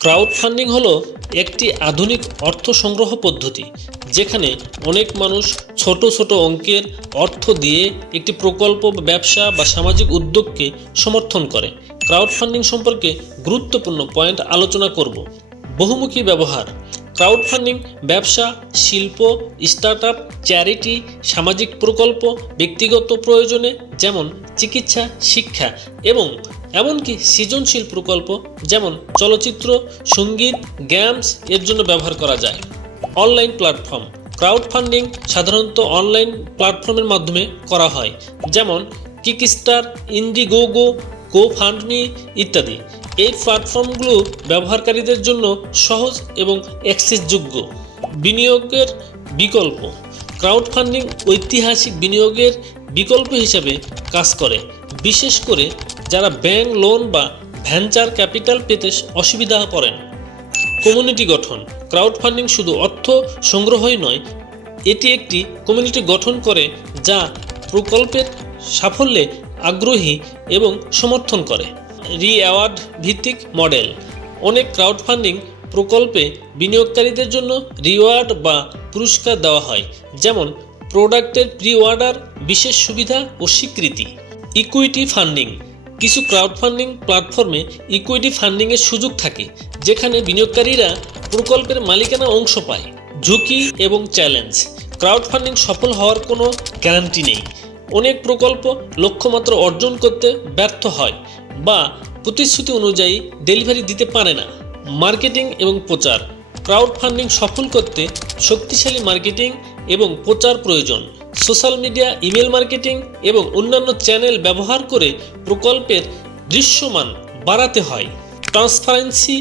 Crowd funding হলো একটি আধুনিক অর্থ সংগ্রহ পদ্ধতি যেখানে অনেক মানুষ ছোট ছোট অঙ্কের অর্থ দিয়ে একটি প্রকল্প, ব্যবসা বা সামাজিক উদ্যোগকে সমর্থন করে। ক্রাউড ফান্ডিং সম্পর্কে গুরুত্বপূর্ণ পয়েন্ট আলোচনা করব। বহুমুখী ব্যবহার। ক্রাউড ফান্ডিং ব্যবসা, শিল্প, স্টার্টআপ, চ্যারিটি, সামাজিক প্রকল্প, ব্যক্তিগত প্রয়োজনে যেমন চিকিৎসা, শিক্ষা এবং এমনকি সৃজনশীল প্রকল্প যেমন চলচ্চিত্র, সঙ্গীত, গেমস এর জন্য ব্যবহার করা যায়। Online platform. ক্রাউড ফান্ডিং সাধারণত অনলাইন প্ল্যাটফর্মের মাধ্যমে করা হয়, যেমন কিকস্টার, ইন্ডিগোগো, গোফান্ডমি ইত্যাদি। এই প্ল্যাটফর্মগুলো ব্যবহারকারীদের জন্য সহজ এবং অ্যাক্সেসযোগ্য। বিনিয়োগের বিকল্প। ক্রাউড ফান্ডিং ঐতিহাসিক বিনিয়োগের বিকল্প হিসাবে কাজ করে, বিশেষ করে যারা ব্যাংক লোন বা ভেঞ্চার ক্যাপিটাল পেতে অসুবিধা করেন। কমিউনিটি গঠন। ক্রাউড ফান্ডিং শুধু অর্থ সংগ্রহই নয়, এটি একটি কমিউনিটি গঠন করে যা প্রকল্পের সাফল্যে আগ্রহী এবং সমর্থন করে। রিওয়ার্ড ভিত্তিক মডেল। অনেক ক্রাউড ফান্ডিং প্রকল্পে বিনিয়োগকারীদের জন্য রিওয়ার্ড বা পুরস্কার দেওয়া হয়, যেমন প্রোডাক্টের প্রি অর্ডার, বিশেষ সুবিধা ও স্বীকৃতি। Equity funding. কিছু ক্রাউড ফান্ডিং প্ল্যাটফর্মে ইকুইটি ফান্ডিংয়ের সুযোগ থাকে, যেখানে বিনিয়োগকারীরা প্রকল্পের মালিকানা অংশ পায়। ঝুঁকি এবং চ্যালেঞ্জ। ক্রাউড ফান্ডিং সফল হওয়ার কোনো গ্যারান্টি নেই। অনেক প্রকল্প লক্ষ্যমাত্রা অর্জন করতে ব্যর্থ হয় বা প্রতিশ্রুতি অনুযায়ী ডেলিভারি দিতে পারে না। মার্কেটিং এবং প্রচার। ক্রাউড ফান্ডিং সফল করতে শক্তিশালী মার্কেটিং এবং প্রচার প্রয়োজন। সোশ্যাল মিডিয়া, ইমেল মার্কেটিং এবং অন্যান্য চ্যানেল ব্যবহার করে প্রকল্পের দৃশ্যমান বাড়াতে হয়। ট্রান্সপারেন্সি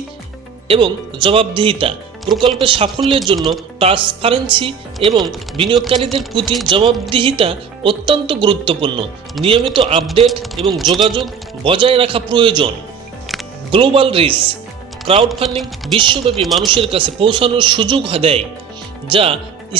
এবং জবাবদিহিতা। প্রকল্পের সাফল্যের জন্য ট্রান্সপারেন্সি এবং বিনিয়োগকারীদের প্রতি জবাবদিহিতা অত্যন্ত গুরুত্বপূর্ণ। নিয়মিত আপডেট এবং যোগাযোগ বজায় রাখা প্রয়োজন। Global rich. ক্রাউড ফান্ডিং বিশ্বব্যাপী মানুষের কাছে পৌঁছানোর সুযোগ দেয়, যা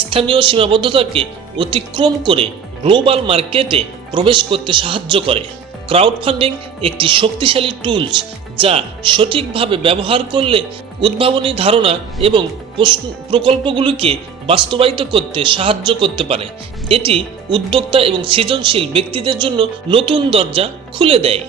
স্থানীয় সীমাবদ্ধতাকে অতিক্রম করে গ্লোবাল মার্কেটে প্রবেশ করতে সাহায্য করে। ক্রাউড ফান্ডিং একটি শক্তিশালী টুলস যা সঠিকভাবে ব্যবহার করলে উদ্ভাবনী ধারণা এবং প্রকল্পগুলিকে বাস্তবায়িত করতে সাহায্য করতে পারে। এটি উদ্যোক্তা এবং সৃজনশীল ব্যক্তিদের জন্য নতুন দরজা খুলে দেয়।